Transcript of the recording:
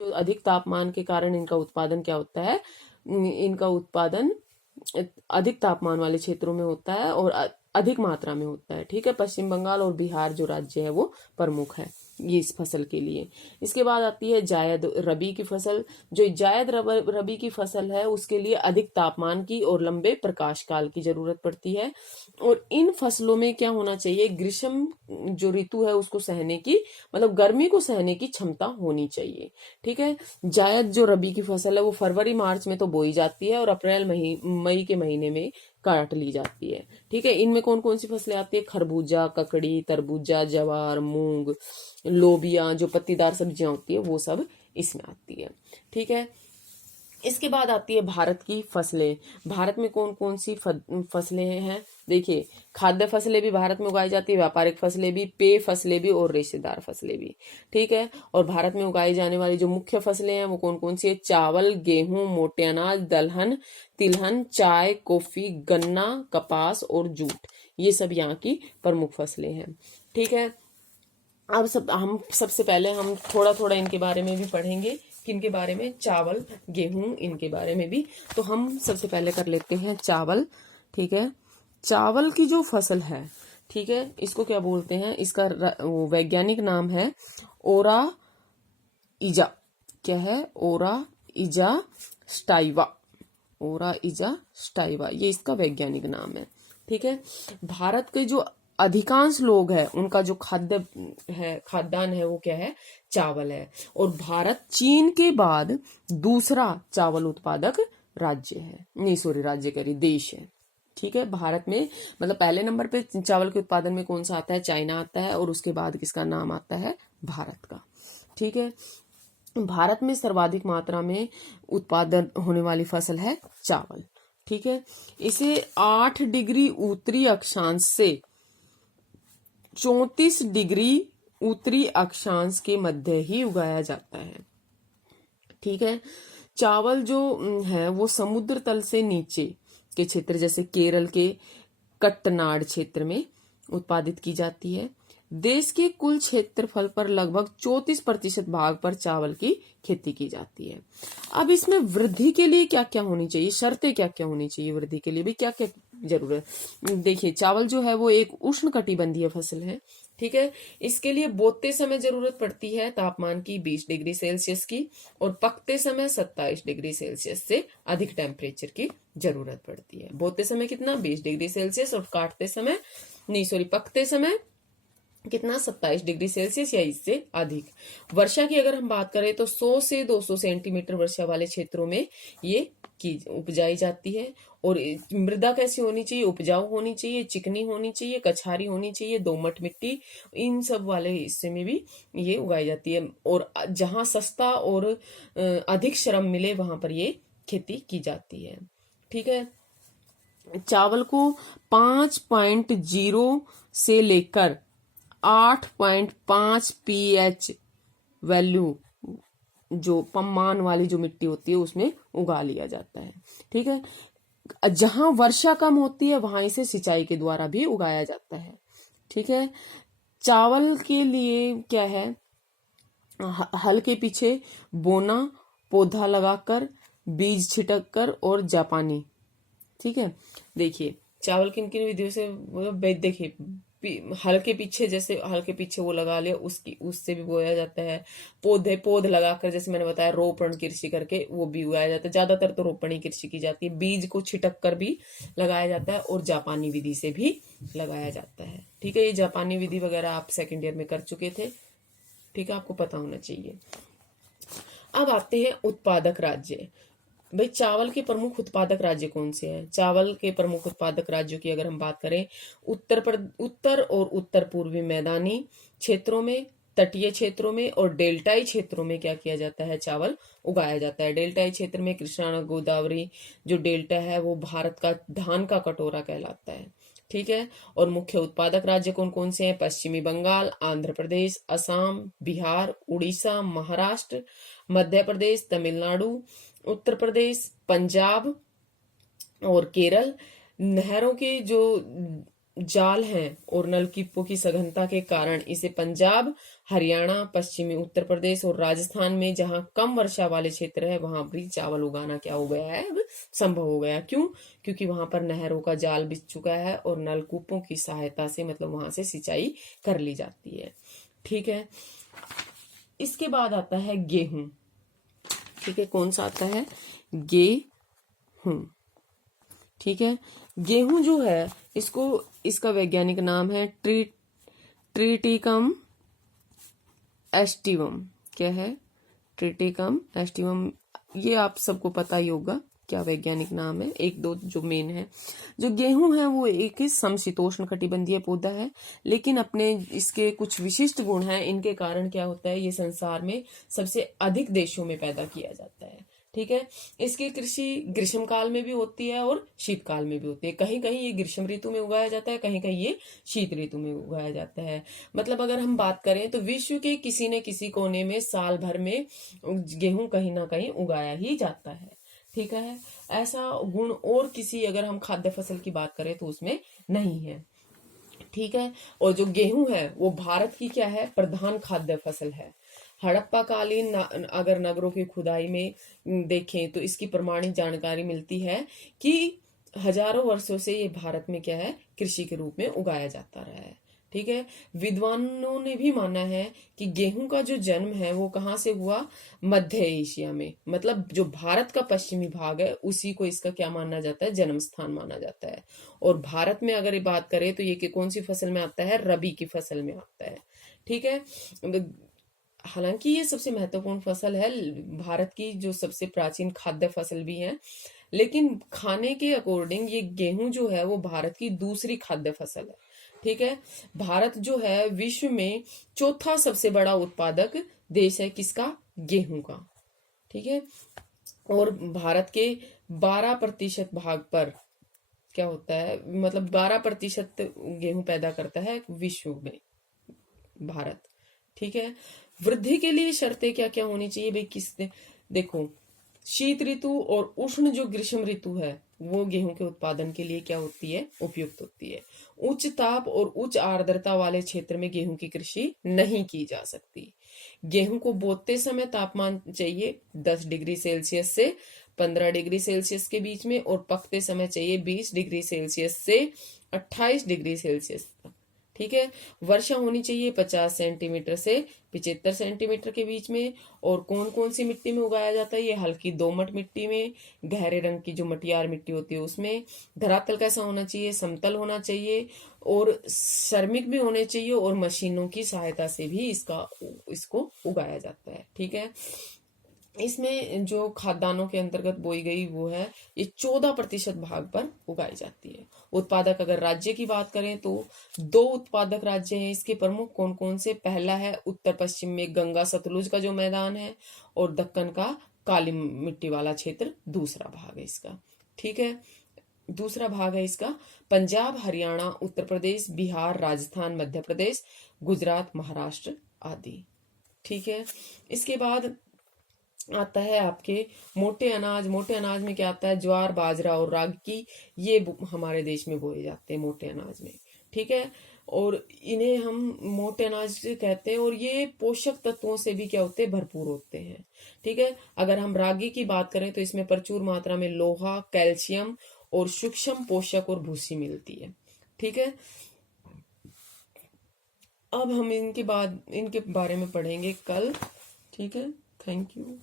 तो अधिक तापमान के कारण इनका उत्पादन क्या होता है, इनका उत्पादन अधिक तापमान वाले क्षेत्रों में होता है और अधिक मात्रा में होता है। ठीक है, पश्चिम बंगाल और बिहार जो राज्य है वो प्रमुख है ये इस फसल के लिए। इसके बाद आती है जायद रबी की फसल। जो जायद रबी की फसल है उसके लिए अधिक तापमान की और लंबे प्रकाश काल की जरूरत पड़ती है। और इन फसलों में क्या होना चाहिए, ग्रीष्म जो ऋतु है उसको सहने की, मतलब गर्मी को सहने की क्षमता होनी चाहिए। ठीक है, जायद जो रबी की फसल है वो फरवरी मार्च में तो बोई जाती है और अप्रैल मई के महीने में काट ली जाती है। ठीक है, इनमें कौन कौन सी फसलें आती है, खरबूजा, ककड़ी, तरबूजा, जवार, मूंग, लोबिया, जो पत्तीदार सब्जियां होती है वो सब इसमें आती है। ठीक है, इसके बाद आती है भारत की फसलें। भारत में कौन कौन सी फसलें हैं, देखिए खाद्य फसलें भी भारत में उगाई जाती है, व्यापारिक फसलें भी, पेय फसलें भी और रेशेदार फसलें भी। ठीक है, और भारत में उगाई जाने वाली जो मुख्य फसलें हैं वो कौन कौन सी है, चावल, गेहूं, मोटे अनाज, दलहन, तिलहन, चाय, कॉफी, गन्ना, कपास और जूट, ये सब यहाँ की प्रमुख फसलें हैं। ठीक है, अब हम सबसे पहले हम थोड़ा थोड़ा इनके बारे में भी पढ़ेंगे, किनके बारे में, चावल, गेहूं, इनके बारे में भी। तो हम सबसे पहले कर लेते हैं चावल। ठीक है, चावल की जो फसल है, ठीक है, इसको क्या बोलते हैं, इसका वैज्ञानिक नाम है ओरा इजा, क्या है, ओरा इजा स्टाइवा, ओरा इजा स्टाइवा, ये इसका वैज्ञानिक नाम है। ठीक है, भारत के जो अधिकांश लोग हैं उनका जो खाद्यान्न है वो क्या है, चावल है। और भारत चीन के बाद दूसरा चावल उत्पादक राज्य है, नहीं सॉरी राज्य कह रही, देश है। ठीक है, भारत में मतलब पहले नंबर पे चावल के उत्पादन में कौन सा आता है, चाइना आता है, और उसके बाद किसका नाम आता है, भारत का। ठीक है, भारत में सर्वाधिक मात्रा में उत्पादन होने वाली फसल है चावल। ठीक है, इसे 8 डिग्री उत्तरी अक्षांश से 34 डिग्री उत्तरी अक्षांश के मध्य ही उगाया जाता है। ठीक है, चावल जो है वो समुद्र तल से नीचे के क्षेत्र जैसे केरल के कट्टनाड क्षेत्र में उत्पादित की जाती है। देश के कुल क्षेत्रफल पर लगभग 34% भाग पर चावल की खेती की जाती है। अब इसमें वृद्धि के लिए क्या क्या होनी चाहिए, शर्तें क्या क्या होनी चाहिए, वृद्धि के लिए भी क्या क्या जरूरत, देखिए चावल जो है वो एक उष्ण कटिबंधीय फसल है। ठीक है, इसके लिए बोते समय जरूरत पड़ती है तापमान की 20 डिग्री सेल्सियस की, और पकते समय 27 डिग्री सेल्सियस से अधिक टेम्परेचर की जरूरत पड़ती है। बोते समय कितना, 20 डिग्री सेल्सियस, और काटते समय नहीं सॉरी पकते समय कितना, 27 डिग्री सेल्सियस या इससे अधिक। वर्षा की अगर हम बात करें तो 100 से 200 सेंटीमीटर वर्षा वाले क्षेत्रों में ये की उपजाई जाती है। और मृदा कैसी होनी चाहिए, उपजाऊ होनी चाहिए, चिकनी होनी चाहिए, कछारी होनी चाहिए, दोमट मिट्टी, इन सब वाले हिस्से में भी ये उगाई जाती है। और जहां सस्ता और अधिक श्रम मिले वहां पर ये खेती की जाती है। ठीक है, चावल को 5.0 से लेकर 8.5 pH वैल्यू जो पम्मान वाली जो मिट्टी होती है उसमें उगा लिया जाता है। ठीक है, जहां वर्षा कम होती है वहां इसे सिंचाई के द्वारा भी उगाया जाता है। ठीक है, चावल के लिए क्या है, हल के पीछे बोना, पौधा लगाकर, बीज छिटक कर और जापानी। ठीक है, देखिए चावल किन किन विधियों से, देखिए हल के पीछे, जैसे हल के पीछे वो लगा लिया, उससे भी बोया जाता है। पौध लगाकर, जैसे मैंने बताया रोपण कृषि करके वो भी उगाया जाता है, ज्यादातर तो रोपणी कृषि की जाती है। बीज को छिटक कर भी लगाया जाता है और जापानी विधि से भी लगाया जाता है। ठीक है, ये जापानी विधि वगैरह आप सेकेंड ईयर में कर चुके थे। ठीक है, आपको पता होना चाहिए। अब आते हैं उत्पादक राज्य। भाई चावल के प्रमुख उत्पादक राज्य कौन से हैं, चावल के प्रमुख उत्पादक राज्यों की अगर हम बात करें, उत्तर और उत्तर पूर्वी मैदानी क्षेत्रों में, तटीय क्षेत्रों में और डेल्टाई क्षेत्रों में क्या किया जाता है, चावल उगाया जाता है। डेल्टाई क्षेत्र में कृष्णा गोदावरी जो डेल्टा है वो भारत का धान का कटोरा कहलाता है। ठीक है, और मुख्य उत्पादक राज्य कौन कौन से हैं, पश्चिमी बंगाल, आंध्र प्रदेश, असम, बिहार, उड़ीसा, महाराष्ट्र, मध्य प्रदेश, तमिलनाडु, उत्तर प्रदेश, पंजाब और केरल। नहरों के जो जाल हैं और नलकूपों की सघनता के कारण इसे पंजाब, हरियाणा, पश्चिमी उत्तर प्रदेश और राजस्थान में जहां कम वर्षा वाले क्षेत्र है वहां भी चावल उगाना क्या हो गया है, अब संभव हो गया। क्यों? क्योंकि वहां पर नहरों का जाल बिछ चुका है और नलकूपों की सहायता से मतलब वहां से सिंचाई कर ली जाती है। ठीक है, इसके बाद आता है गेहूं। ठीक है, कौन सा आता है? गेहूं। ठीक है, गेहूं जो है इसका वैज्ञानिक नाम है ट्रिटिकम एस्टिवम। क्या है? Triticum aestivum. ये आप सबको पता ही होगा क्या वैज्ञानिक नाम है। एक दो जो मेन है, जो गेहूं है वो एक समशीतोष्ण कटिबंधीय पौधा है, लेकिन अपने इसके कुछ विशिष्ट गुण हैं। इनके कारण क्या होता है, ये संसार में सबसे अधिक देशों में पैदा किया जाता है। ठीक है, इसकी कृषि ग्रीष्म काल में भी होती है और शीतकाल में भी होती है। कहीं कहीं ये ग्रीष्म ऋतु में उगाया जाता है, कहीं कहीं ये शीत ऋतु में उगाया जाता है। मतलब अगर हम बात करें तो विश्व के किसी न किसी कोने में साल भर में गेहूं कहीं ना कहीं उगाया ही जाता है। ठीक है, ऐसा गुण और किसी अगर हम खाद्य फसल की बात करें तो उसमें नहीं है। ठीक है, और जो गेहूं है वो भारत की क्या है, प्रधान खाद्य फसल है। हड़प्पा कालीन अगर नगरों की खुदाई में देखें तो इसकी प्रमाणिक जानकारी मिलती है कि हजारों वर्षों से ये भारत में क्या है, कृषि के रूप में उगाया जाता रहा है। ठीक है, विद्वानों ने भी माना है कि गेहूं का जो जन्म है वो कहाँ से हुआ, मध्य एशिया में। मतलब जो भारत का पश्चिमी भाग है उसी को इसका क्या माना जाता है, जन्म स्थान माना जाता है। और भारत में अगर ये बात करें तो ये कि कौन सी फसल में आता है, रबी की फसल में आता है। ठीक है, हालांकि ये सबसे महत्वपूर्ण फसल है, भारत की जो सबसे प्राचीन खाद्य फसल भी है, लेकिन खाने के अकॉर्डिंग ये गेहूं जो है वो भारत की दूसरी खाद्य फसल है। ठीक है, भारत जो है विश्व में चौथा सबसे बड़ा उत्पादक देश है, किसका, गेहूं का। ठीक है, और भारत के 12% भाग पर क्या होता है, मतलब 12% गेहूं पैदा करता है विश्व में भारत। ठीक है, वृद्धि के लिए शर्तें क्या क्या होनी चाहिए भाई, देखो, शीत ऋतु और उष्ण जो ग्रीष्म ऋतु है वो गेहूं के उत्पादन के लिए क्या होती है, उपयुक्त होती है। उच्च ताप और उच्च आर्द्रता वाले क्षेत्र में गेहूं की कृषि नहीं की जा सकती। गेहूं को बोते समय तापमान चाहिए 10 डिग्री सेल्सियस से 15 डिग्री सेल्सियस के बीच में, और पकते समय चाहिए 20 डिग्री सेल्सियस से 28 डिग्री सेल्सियस तक। ठीक है, वर्षा होनी चाहिए 50 सेंटीमीटर से 75 सेंटीमीटर के बीच में। और कौन कौन सी मिट्टी में उगाया जाता है, ये हल्की दोमट मिट्टी में, गहरे रंग की जो मटियार मिट्टी होती है उसमें। धरातल कैसा होना चाहिए, समतल होना चाहिए, और श्रमिक भी होने चाहिए, और मशीनों की सहायता से भी इसको उगाया जाता है। ठीक है, इसमें जो खाद्यान्नों के अंतर्गत बोई गई वो है, ये 14% भाग पर उगाई जाती है। उत्पादक अगर राज्य की बात करें तो 2 उत्पादक राज्य हैं इसके प्रमुख, कौन कौन से। पहला है उत्तर पश्चिम में गंगा सतलुज का जो मैदान है, और दक्कन का काली मिट्टी वाला क्षेत्र दूसरा भाग है इसका। ठीक है, दूसरा भाग है इसका पंजाब, हरियाणा, उत्तर प्रदेश, बिहार, राजस्थान, मध्य प्रदेश, गुजरात, महाराष्ट्र आदि। ठीक है, इसके बाद आता है आपके मोटे अनाज। मोटे अनाज में क्या आता है, ज्वार, बाजरा और रागी, ये हमारे देश में बोए जाते हैं मोटे अनाज में। ठीक है, और इन्हें हम मोटे अनाज कहते हैं, और ये पोषक तत्वों से भी क्या होते हैं, भरपूर होते हैं। ठीक है, अगर हम रागी की बात करें तो इसमें प्रचुर मात्रा में लोहा, कैल्शियम और सूक्ष्म पोषक और भूसी मिलती है। ठीक है, अब हम इनके बारे में पढ़ेंगे कल। ठीक है, थैंक यू।